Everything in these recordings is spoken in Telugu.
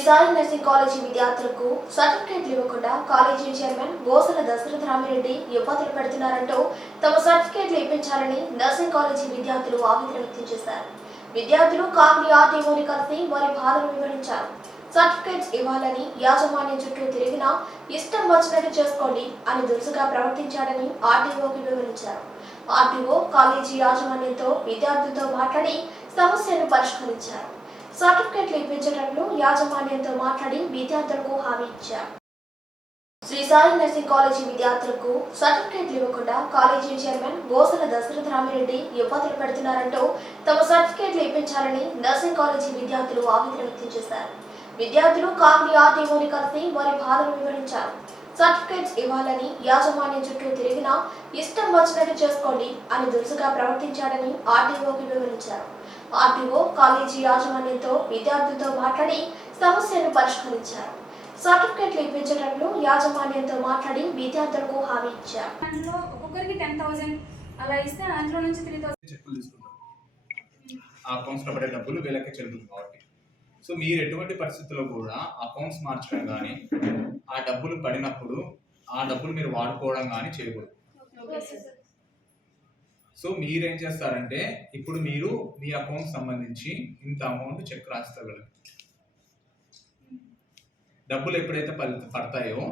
శ్రీసాయి నర్సింగ్ కాలేజీ విద్యార్థులకు సర్టిఫికేట్లు ఇవ్వకుండా కాలేజీ చైర్మన్ గోసల దశరథ రామిరెడ్డి ఇబ్బందులు పెడుతున్నారంటూ తమ సర్టిఫికేట్లు ఇప్పించాలని నర్సింగ్ కాలేజీ విద్యార్థులు ఆవేదన వ్యక్తం చేశారు. విద్యార్థులు కాంగ్రీ ఆర్టీఓని కలిసి వారి బాధను వివరించారు. సర్టిఫికేట్స్ ఇవ్వాలని యాజమాన్యం చుట్టూ తిరిగినా ఇష్టం వచ్చినట్టు చేసుకోండి అని దురుసుగా ప్రవర్తించాడని ఆర్టీఓకి వివరించారు. ఆర్టీఓ కాలేజీ యాజమాన్యంతో విద్యార్థులతో మాట్లాడి సమస్యను పరిష్కరించారు. సర్టిఫికెట్లు ఇప్పించడంలో యాజమాన్యంతో మాట్లాడి విద్యార్థులకు హామీ ఇచ్చారు. శ్రీ సాయి నర్సింగ్ కాలేజీ విద్యార్థులకు సర్టిఫికేట్లు ఇవ్వకుండా కాలేజీ చైర్మన్ గోసల దశరథ రామిరెడ్డి ఇబ్బందులు పెడుతున్నారంటూ తమ సర్టిఫికేట్లు ఇప్పించాలని నర్సింగ్ కాలేజీ విద్యార్థులు ఆవేదన వ్యక్తం చేశారు. విద్యార్థులు కాంగ్రీ ఆర్టీఓని కలిసి వారి బాధను వివరించారు. సర్టిఫికేట్స్ ఇవ్వాలని యాజమాన్యం చుట్టూ తిరిగినా ఇష్టం వచ్చినట్టు చేసుకోండి అని దురుసుగా ప్రవర్తించాడని ఆర్టీఓకి వివరించారు. ఆర్టీఓ కాలేజీ యాజమాన్యంతో విద్యార్థులతో మాట్లాడి సమస్యను పరిష్కరించారు. సర్టిఫికెట్లు ఇప్పించడంలో యాజమాన్యంతో మాట్లాడి విద్యార్థులకు హామీ ఇచ్చారు. దాంట్లో ఒక్కొక్కరికి టెన్ థౌసండ్ అలా ఇస్తే అందులో నుంచి త్రీ థౌసండ్ ఆ అకౌంట్స్లో పడే డబ్బులు వీళ్ళకి చెల్లుతుంది కాబట్టి. సో మీరు ఎటువంటి పరిస్థితుల్లో కూడా అకౌంట్స్ మార్చడం కానీ ఆ డబ్బులు పడినప్పుడు ఆ డబ్బులు మీరు వాడుకోవడం కానీ చేయకూడదు. సో మీరేం చేస్తారంటే ఇప్పుడు మీరు మీ అకౌంట్ సంబంధించి ఇంత అమౌంట్ చెక్ రాస్తారు డబ్బులు ఎప్పుడైతే పడతాయో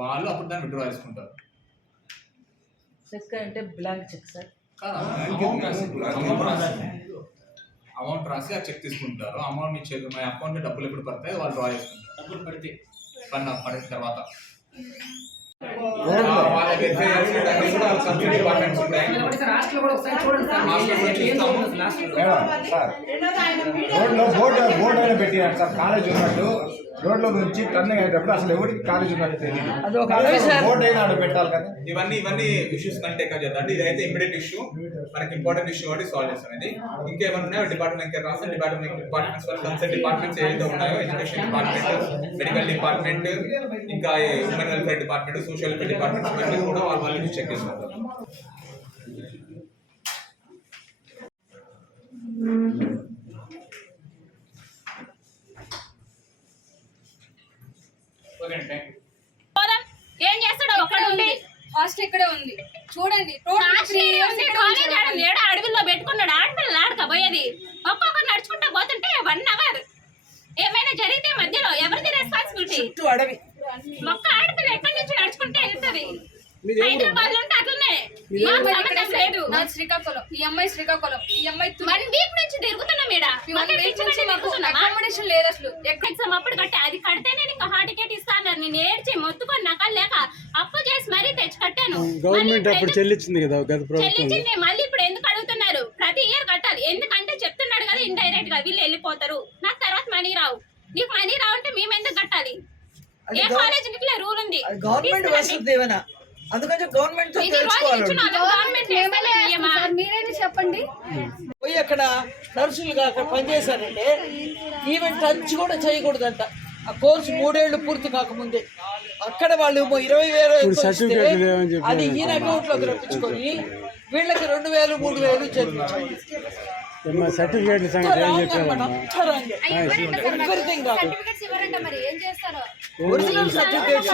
వాళ్ళు అప్పుడు దాన్ని విడ్డ్రా చేసుకుంటారు. చెక్ అంటే బ్లాంక్ చెక్ సార్ అమౌంట్ రాసి ఆ చెక్ తీసుకుంటారు. అమౌంట్ మీ చెక్ మీ అకౌంట్ డబ్బులు ఎప్పుడు పడతాయి వాళ్ళు డ్రా చేసుకుంటారు. డబ్బులు పడితే. పడిన పడిన తర్వాత. బోర్డు బోర్డు అయినా పెట్టినారు సార్. కాలేజ్ ఉన్నట్టు రోడ్లో నుంచి టర్నింగ్ అయ్యేటప్పుడు అసలు ఎవరికి కాలేజ్ ఉన్నట్టు తెలియదు అది ఒక అడవి సార్. బోర్డు అయినా ఆడ పెట్టాలి కదా. ఇవన్నీ ఇవన్నీ ఇష్యూస్ కంటే ఎక్కువ చేద్దాం. అంటే ఇదైతే ఇమీడియట్ ఇష్యూ మనకి ఇంపార్టెంట్ ఇష్యూ కాబట్టి సాల్వ్ చేస్తాం ఇది. ఇంకేమైనా ఉన్నాయో? డిపార్ట్మెంట్ ఇంకా రాస్తాం డిపార్ట్మెంట్ డిపార్ట్మెంట్స్ వాళ్ళు కన్సర్న్ డిపార్ట్మెంట్స్ ఏవైతే ఉన్నాయో ఎడ్యుకేషన్ డిపార్ట్మెంట్ మెడికల్ డిపార్ట్మెంట్ ఇంకా human welfare department social welfare department ఇవన్నీ కూడా వాళ్ళ వాళ్ళు చెక్ చేసుకుంటాం. ఏం చేస్తాడు ఒక్కడు ఉండి. హాస్టల్ ఇక్కడే ఉంది. చూడండి కాలేజ్ ఏడ అడవిలో పెట్టుకున్నాడు. ఆడపిల్లలు ఆడకపోయేది ఒక్కొక్కరు నడుచుకుంటా పోతుంటే వన్ అవర్. ఏమైనా జరిగితే మధ్యలో ఎవరిది రెస్పాన్సిబిలిటీ మొక్క ఆడపిల్ల ఎక్కడి నుంచి నడుచుకుంటే వెళ్తుంది? హైదరాబాద్లో శ్రీకాకుళం. ఈ అమ్మాయి శ్రీకాకుళం. ఈ అమ్మాయి. వన్ వీక్ నుంచి తిరుగుతున్నాం అకామిడేషన్ లేదు అసలు. ఎగ్జామ్ అప్పుడు కట్టే అది కడితేనే నీకు హార్ట్ టికెట్ ఇస్తాను నేను ఏడ్చి మొత్తుకొని నాకు లేక అప్పు చేసి మరీ తెచ్చి కట్టాను. గవర్నమెంట్ అప్పుడు చెల్లించింది కదా గత ప్రభుత్వం చెల్లించింది మళ్ళీ ఇప్పుడు ఎందుకు అడుగుతున్నారు? ప్రతి ఇయర్ కట్టాలి. ఎందుకంటే చెప్తున్నాడు కదా ఇండైరెక్ట్గా వీళ్ళు వెళ్ళిపోతారు. నాకు తర్వాత మనీ రావు. నీకు మనీ రావంటే మేము ఎందుకు కట్టాలి? ఏ గవ- కాలేజ్ ఇట్లా రూల్ ఉంది? గవర్నమెంట్. వస్తుంది ఏమైనా అందుకని గవర్నమెంట్ మీరైనా చెప్పండి? పోయి అక్కడ నర్సులుగా అక్కడ పనిచేశారంటే ఈవెన్ టచ్ కూడా చేయకూడదంట. ఆ కోర్సు మూడేళ్ళు పూర్తి కాకముందే. అక్కడ వాళ్ళు ఇరవై వేలు చెప్పారు. అది ఈయన అకౌంట్లోకి రప్పించుకొని వీళ్ళకి రెండు వేలు మూడు వేలు చదివించాలి ఏమ్మా సర్టిఫికేట్ల సంగతి ఏం చెప్పారమ్మా ఒరిజినల్ సర్టిఫికేట్స్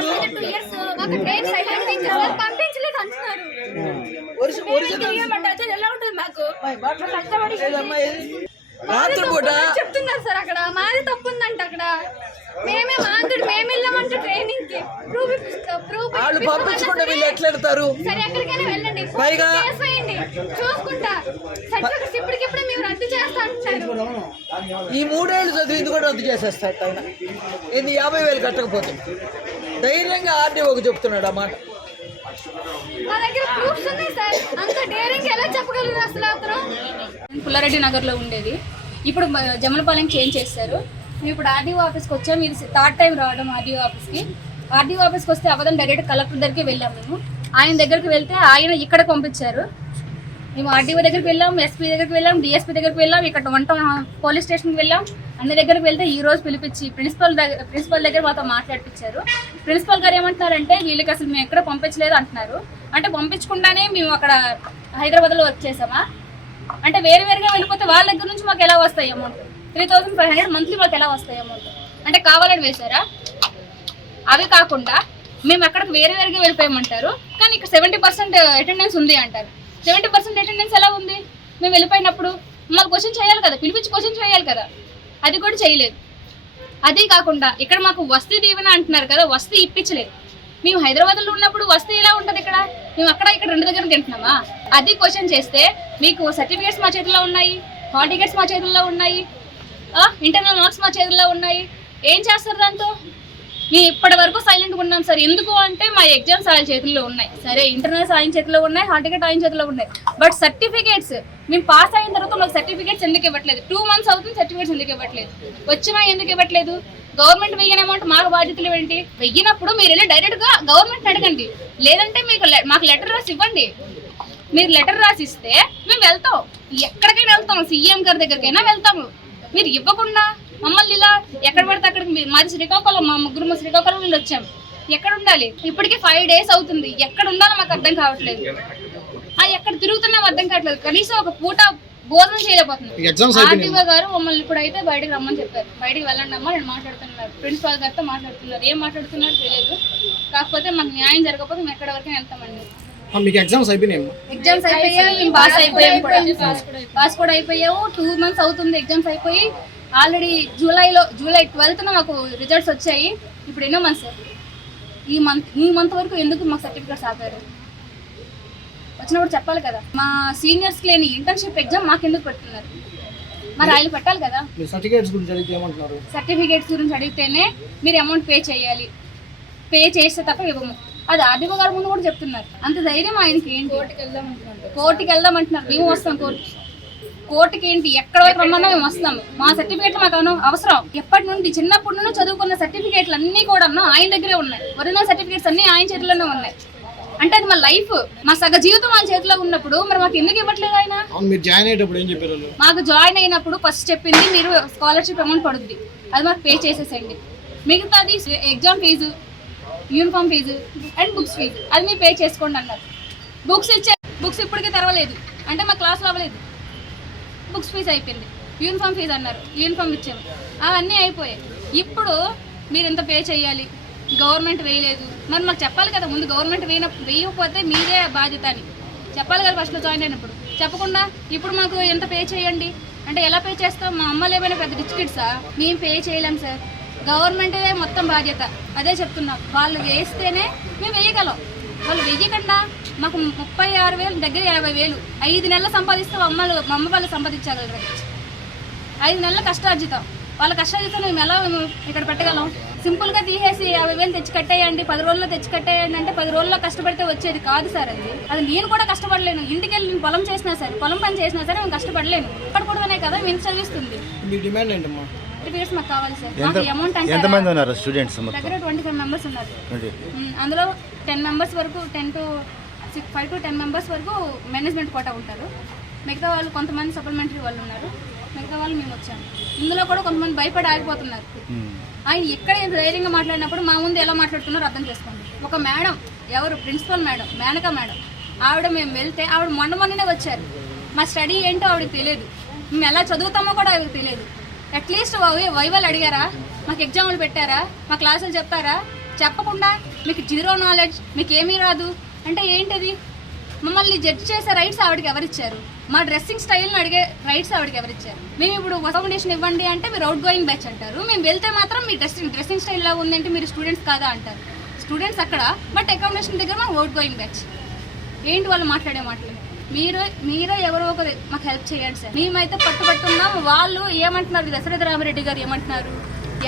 రాత్రిపూట చెప్తున్నారు సార్ అక్కడ. మాది తప్పు ఉందంట అక్కడ. మేమే మాంతుడు మేము వెళ్ళామంటే ట్రైనింగ్కి వాళ్ళు వీళ్ళు ఎట్లా సరే ఎక్కడికైనా వెళ్ళండి. పైగా- చూసుకుంటా. సర్టిఫికెట్స్ ఇప్పటికిప్పుడు మేము రద్దు చేస్తా అంటున్నారు ఈ మూడేళ్ళు చదివింది కూడా రద్దు చేసేస్తాడు ఆయన ఇది యాభై వేలు కట్టకపోతే? ధైర్యంగా ఆర్డీఓకి చెప్తున్నాడు ఆ మాట. మా దగ్గర ప్రూఫ్స్ ఉన్నాయి సార్. అంత డేరింగ్ ఎలా చెప్పగలరు అసలు అతను? పుల్లారెడ్డి నగర్లో ఉండేది. ఇప్పుడు జమలపాలెం చేంజ్ చేస్తారు? మేము ఇప్పుడు ఆర్డీఓ ఆఫీస్కి వచ్చాం. ఇది థర్డ్ టైం రావడం ఆర్డీఓ ఆఫీస్కి. ఆర్డీఓ ఆఫీస్కి వస్తే అవదని డైరెక్ట్ కలెక్టర్ దగ్గరికి వెళ్ళాం మేము. ఆయన దగ్గరికి వెళ్తే ఆయన ఇక్కడ పంపించారు. మేము ఆర్డీఓ దగ్గరికి వెళ్ళాం ఎస్పీ దగ్గరికి వెళ్ళాం డిఎస్పీ దగ్గరికి వెళ్ళాం ఇక్కడ వన్ టౌన్ పోలీస్ స్టేషన్కి వెళ్ళాం. అన్ని దగ్గరికి వెళ్తే ఈ రోజు పిలిపించి ప్రిన్సిపల్ దగ్గర ప్రిన్సిపల్ దగ్గర మాతో మాట్లాడిపించారు. ప్రిన్సిపల్ గారు ఏమంటున్నారంటే వీళ్ళకి అసలు మేము ఎక్కడ పంపించలేదు అంటున్నారు. అంటే పంపించకుండానే మేము అక్కడ హైదరాబాద్లో వర్క్ చేసామా అంటే వేరు వేరుగా వెళ్ళిపోతే వాళ్ళ దగ్గర నుంచి మాకు ఎలా వస్తాయి amount? Three thousand five hundred monthly మాకు ఎలా వస్తాయి అమౌంట్? అంటే కావాలని వేశారా? అవి కాకుండా మేము అక్కడికి వేరే వేరేగా వెళ్ళిపోయామంటారు. కానీ ఇక్కడ సెవెంటీ పర్సెంట్ అటెండెన్స్ ఉంది అంటారు. సెవెంటీ పర్సెంట్ అటెండెన్స్ ఎలా ఉంది? మేము వెళ్ళిపోయినప్పుడు మమ్మల్ని క్వశ్చన్ చేయాలి కదా పిలిపించి క్వశ్చన్ చేయాలి కదా. అది కూడా చేయలేదు. అది కాకుండా ఇక్కడ మాకు వస్తీ దీవెన అంటున్నారు కదా వస్తీ ఇప్పించలేదు. మేము హైదరాబాద్లో ఉన్నప్పుడు వస్తీ ఎలా ఉంటుంది ఇక్కడ? మేము అక్కడ ఇక్కడ రెండు దగ్గర తింటున్నామా? అది క్వశ్చన్ చేస్తే మీకు సర్టిఫికేట్స్ మా చేతిలో ఉన్నాయి హాల్ టికెట్స్ మా చేతుల్లో ఉన్నాయి ఇంటర్నల్ మార్క్స్ మా చేతుల్లో ఉన్నాయి. ఏం చేస్తారు దాంతో? మేము ఇప్పటి వరకు సైలెంట్గా ఉన్నాం సార్. ఎందుకు అంటే మా ఎగ్జామ్స్ ఆయన చేతుల్లో ఉన్నాయి. సరే ఇంటర్నల్స్ ఆయన చేతిలో ఉన్నాయి హాల్ టికెట్ ఆయన చేతిలో ఉన్నాయి. బట్ సర్టిఫికేట్స్ మేము పాస్ అయిన తర్వాత మాకు సర్టిఫికేట్స్ ఎందుకు ఇవ్వట్లేదు? టూ మంత్స్ అవుతుంది సర్టిఫికేట్స్ ఎందుకు ఇవ్వట్లేదు? వచ్చినా ఎందుకు ఇవ్వట్లేదు? గవర్నమెంట్ వెయ్యని అమౌంట్ మాకు బాధ్యతలు ఏంటి? వెయ్యినప్పుడు మీరు వెళ్ళి డైరెక్ట్గా గవర్నమెంట్ అడగండి. లేదంటే మీకు లె- మాకు లెటర్ రాసి ఇవ్వండి. మీరు లెటర్ రాసి ఇస్తే మేము వెళ్తాం. ఎక్కడికైనా వెళ్తాం. సీఎం గారి దగ్గరికైనా వెళ్తాము. మీరు ఇవ్వకుండా మమ్మల్ని ఇలా ఎక్కడ పడితే అక్కడికి మీ- మాది శ్రీకాకుళం మా ముగ్గురు శ్రీకాకుళం నుండి వచ్చాం. ఎక్కడ ఉండాలి? ఇప్పటికి ఫైవ్ డేస్ అవుతుంది. ఎక్కడ ఉండాలో మాకు అర్థం కావట్లేదు. ఆ ఎక్కడ తిరుగుతున్నాం అర్థం కావట్లేదు. కనీసం ఒక పూట భోజనం చేయలేకపోతున్నాం. ఆర్టీఓ గారు మమ్మల్ని ఇప్పుడు అయితే బయటకు రమ్మని చెప్పారు. బయటకు వెళ్ళండి అమ్మా నేను మాట్లాడుతున్నారు ప్రిన్సిపాల్ గారితో మాట్లాడుతున్నారు. ఏం మాట్లాడుతున్నారో తెలియదు. కాకపోతే మాకు న్యాయం జరగకపోతే మేము ఎక్కడ వరకు వెళ్తామండి. మీకు ఎగ్జామ్స్ అయిపోయినాయి ఎగ్జామ్స్ అయిపోయాయి. పాస్ అయిపోయాం. కూడా పాస్ కూడా అయిపోయాము. టూ మంత్స్ అవుతుంది. ఎగ్జామ్స్ అయిపోయి ఆల్రెడీ జూలైలో జూలై ట్వెల్త్న మాకు రిజల్ట్స్ వచ్చాయి. ఇప్పుడు ఎన్నో మంత్స్? ఈ మంత్ ఈ మంత్ వరకు ఎందుకు మాకు సర్టిఫికేట్స్ ఆపారు? వచ్చినప్పుడు చెప్పాలి కదా. మా సీనియర్స్ లేని ఇంటర్న్షిప్ ఎగ్జామ్ మాకు ఎందుకు పెడుతున్నారు? మరి వాళ్ళు పెట్టాలి కదా. సర్టిఫికేట్స్ గురించి అడిగితే ఏమంటున్నారు? సర్టిఫికేట్స్ గురించి అడిగితేనే మీరు అమౌంట్ పే చేయాలి. పే చేస్తే తప్ప ఇవ్వము. అది ఆర్డీఓ గారి ముందు కూడా చెప్తున్నారు. అంత ధైర్యం ఆయనకి ఏంటి? కోర్టుకి వెళ్దాం కోర్టుకి వెళ్దాం అంటున్నారు. మేము వస్తాం కోర్టు కోర్టుకి ఏంటి ఎక్కడ వరకు రమ్మన్నా మేము వస్తాము. మా సర్టిఫికేట్ మాకు అను- అవసరం. ఎప్పటి నుండి చిన్నప్పటి నుండి చదువుకున్న సర్టిఫికేట్లు అన్నీ కూడా ఆయన దగ్గరే ఉన్నాయి. ఒరిజినల్ సర్టిఫికేట్స్ అన్నీ ఆయన చేతిలోనే ఉన్నాయి. అంటే అది మా లైఫ్. మా సగ జీవితం ఆయన చేతిలో ఉన్నప్పుడు మరి మాకు ఎందుకు ఇవ్వట్లేదు ఆయన? మీరు జాయిన్ అయ్యేటప్పుడు ఏం చెప్పారు వాళ్ళు? మాకు జాయిన్ అయినప్పుడు ఫస్ట్ చెప్పింది మీరు స్కాలర్షిప్ అమౌంట్ పడుద్ది. అది మాకు పే చేసేసేయండి. మిగతాది exam fee uniform fee and books fee. అది మీరు పే చేసుకోండి అన్నారు. బుక్స్ ఇచ్చే బుక్స్ ఇప్పటికే తెరవలేదు. అంటే మా క్లాస్లో అవ్వలేదు. బుక్స్ ఫీజు అయిపోయింది. యూనిఫామ్ ఫీజు అన్నారు. యూనిఫామ్ ఇచ్చాము అవన్నీ అయిపోయాయి. ఇప్పుడు మీరు ఎంత పే చేయాలి. గవర్నమెంట్ వేయలేదు. మరి మాకు చెప్పాలి కదా ముందు గవర్నమెంట్ వేయన వేయకపోతే మీరే బాధ్యత అని. చెప్పాలి కదా ఫస్ట్లో జాయిన్ అయినప్పుడు. చెప్పకుండా ఇప్పుడు మాకు ఎంత పే చేయండి? అంటే ఎలా పే చేస్తాం? మా అమ్మలు ఏమైనా పెద్ద రిచ్ కిడ్సా మేము పే చేయలేం సార్. గవర్నమెంటే మొత్తం బాధ్యత. అదే చెప్తున్నాం. వాళ్ళు వేస్తేనే మేము వేయగలం. వాళ్ళు వెయ్యకుండా మాకు ముప్పై ఆరు వేలు దగ్గర యాభై వేలు. ఐదు నెలలు సంపాదిస్తే మా అమ్మలు మా అమ్మ వాళ్ళు సంపాదించగలరు ఐదు నెలల కష్టార్జితం. వాళ్ళ కష్టార్జితం మేము ఎలా మేము ఇక్కడ పెట్టగలం? సింపుల్గా తీసేసి యాభై వేలు తెచ్చి కట్టేయండి పది రోజుల్లో తెచ్చి కట్టేయండి అంటే పది రోజుల్లో కష్టపడితే వచ్చేది కాదు సార్ అది. అది నేను కూడా కష్టపడలేను. ఇంటికి వెళ్ళి నేను పొలం చేసినా సరే పొలం పని చేసినా సరే మేము కష్టపడలేను. పడకూడదనే కదా మేము చదివిస్తుంది. సర్టిఫికేట్స్ మాకు కావాలి సార్. మాకు అమౌంట్ అంటే ఎంతమంది ఉన్నారు స్టూడెంట్స్ మొత్తం? దగ్గర ట్వంటీ ఫైవ్ మెంబర్స్ ఉన్నారు. మ్మ్. అందులో టెన్ మెంబర్స్ వరకు ten to five to ten members వరకు మేనేజ్మెంట్ కోటా ఉంటారు. మిగతా వాళ్ళు కొంతమంది సప్లిమెంటరీ వాళ్ళు ఉన్నారు. మిగతా వాళ్ళు మేము వచ్చాము ఇందులో కూడా కొంతమంది భయపడి ఆగిపోతున్నారు. ఆయన ఎక్కడ ఇంత ధైర్యంగా మాట్లాడినప్పుడు మా ముందు ఎలా మాట్లాడుతున్నారో అర్థం చేసుకోండి. ఒక మేడం ఎవరు? Principal madam Menaka madam. ఆవిడ మేము వెళ్తే ఆవిడ మొన్న మొన్ననే వచ్చారు. మా స్టడీ ఏంటో ఆవిడకి తెలియదు. మేము ఎలా చదువుతామో కూడా ఆవిడకి తెలియదు. అట్లీస్ట్ వైవల్ అడిగారా? మాకు ఎగ్జామ్లు పెట్టారా? మా క్లాసులు చెప్పారా? చెప్పకుండా మీకు జీరో నాలెడ్జ్ మీకు ఏమీ రాదు. అంటే ఏంటిది? మమ్మల్ని జడ్జ్ చేసే రైట్స్ ఆవిడకి ఎవరిచ్చారు? మా డ్రెస్సింగ్ స్టైల్ని అడిగే రైట్స్ ఆవిడకి ఎవరిచ్చారు? మేము ఇప్పుడు అకామిడేషన్ ఇవ్వండి అంటే మీరు అవుట్ గోయింగ్ బ్యాచ్ అంటారు. మేము వెళ్తే మాత్రం మీ డ్రెస్సింగ్ డ్రెస్సింగ్ స్టైల్ లా ఉందంటే మీరు స్టూడెంట్స్ కాదా అంటారు. స్టూడెంట్స్ అక్కడ బట్ అకామిడేషన్ దగ్గర మాకు అవుట్ గోయింగ్ బ్యాచ్ ఏంటి వాళ్ళు మాట్లాడే మాటలు? మీరు మీరే ఎవరో ఒకరు మాకు హెల్ప్ చేయండి సార్. మేమైతే పట్టుబట్టున్నాం. వాళ్ళు ఏమంటున్నారు దశరథ రామరెడ్డి గారు ఏమంటున్నారు?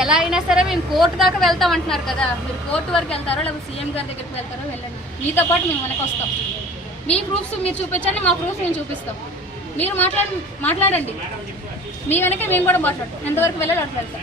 ఎలా అయినా సరే మేము కోర్టు దాకా వెళ్తాం అంటున్నారు కదా. మీరు కోర్టు వరకు వెళ్తారో లేకపోతే సీఎం గారి దగ్గరికి వెళ్తారో వెళ్ళండి. మీతో పాటు మేము వెనక వస్తాం. మీ ప్రూఫ్స్ మీరు చూపించండి మా ప్రూఫ్స్ మేము చూపిస్తాం. మీరు మాట్లాడ మాట్లాడండి. మీ వెనకే మేము కూడా మాట్లాడతాం. ఎంతవరకు వెళ్ళాలి అట్లా వెళ్తాం.